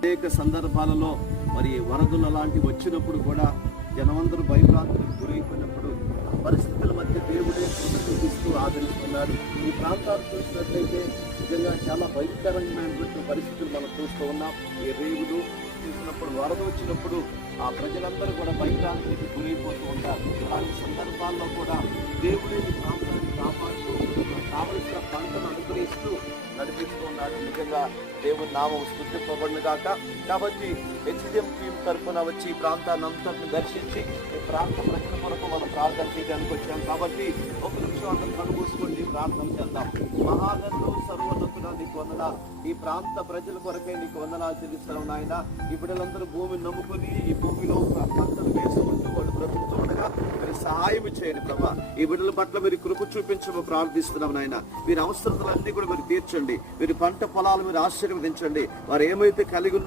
అనేక సందర్భాలలో మరి వరదలు అలాంటివి వచ్చినప్పుడు కూడా జనమందరూ భయభ్రాంతులకు గురైపోయినప్పుడు పరిస్థితుల మధ్య దేవుడే చూపిస్తూ ఆదరిస్తున్నాడు ఈ ప్రాంతాలు చూసినట్లయితే నిజంగా చాలా భయంకరమైనటువంటి పరిస్థితులు మనం చూస్తూ ఉన్నాం. ఈ రేవులు చూసినప్పుడు వరద వచ్చినప్పుడు ఆ ప్రజలందరూ కూడా భయభ్రాంతులకు గురైపోతూ ఉంటారు. అలాంటి సందర్భాల్లో కూడా దేవుడే ప్రాంతాన్ని కాపాడుతూ కావలసిన పంటను అనుగ్రహిస్తూ నడిపిస్తూ ఉన్నాడు నిజంగా దేవుని నామం స్థుతింపబడిన కాక కాబట్టి హెచ్డిఎం టీం తరఫున వచ్చి ఈ ప్రాంతాన్ని అంతటిని దర్శించి ఈ ప్రాంత ప్రజల కొరకు మనం ప్రార్థన చేయడానికి వచ్చాం. కాబట్టి ఒక నిమిషం అందరూ కనుమూసుకోండి ప్రార్థన చేద్దాం. మహాగంధం సర్వోన్నతుడా నీకు వందనాలు ఈ ప్రాంత ప్రజల కొరకే నీకు వందనాలు చెల్లిస్తాం నాయన. ఈ బిడ్డలందరూ భూమిని నమ్ముకొని ఈ భూమిలో పంటలు వేసి సహాయం చేయండి ప్రభా. ఈ బిడ్డల పట్ల మీరు కృప చూపించమని ప్రార్థిస్తున్నాం నాయన. వీరి అవసరతలన్నీ కూడా మీరు తీర్చండి. వీరి పంట పొలాలు మీరు ఆశీర్వదించండి. వారు ఏమైతే కలిగి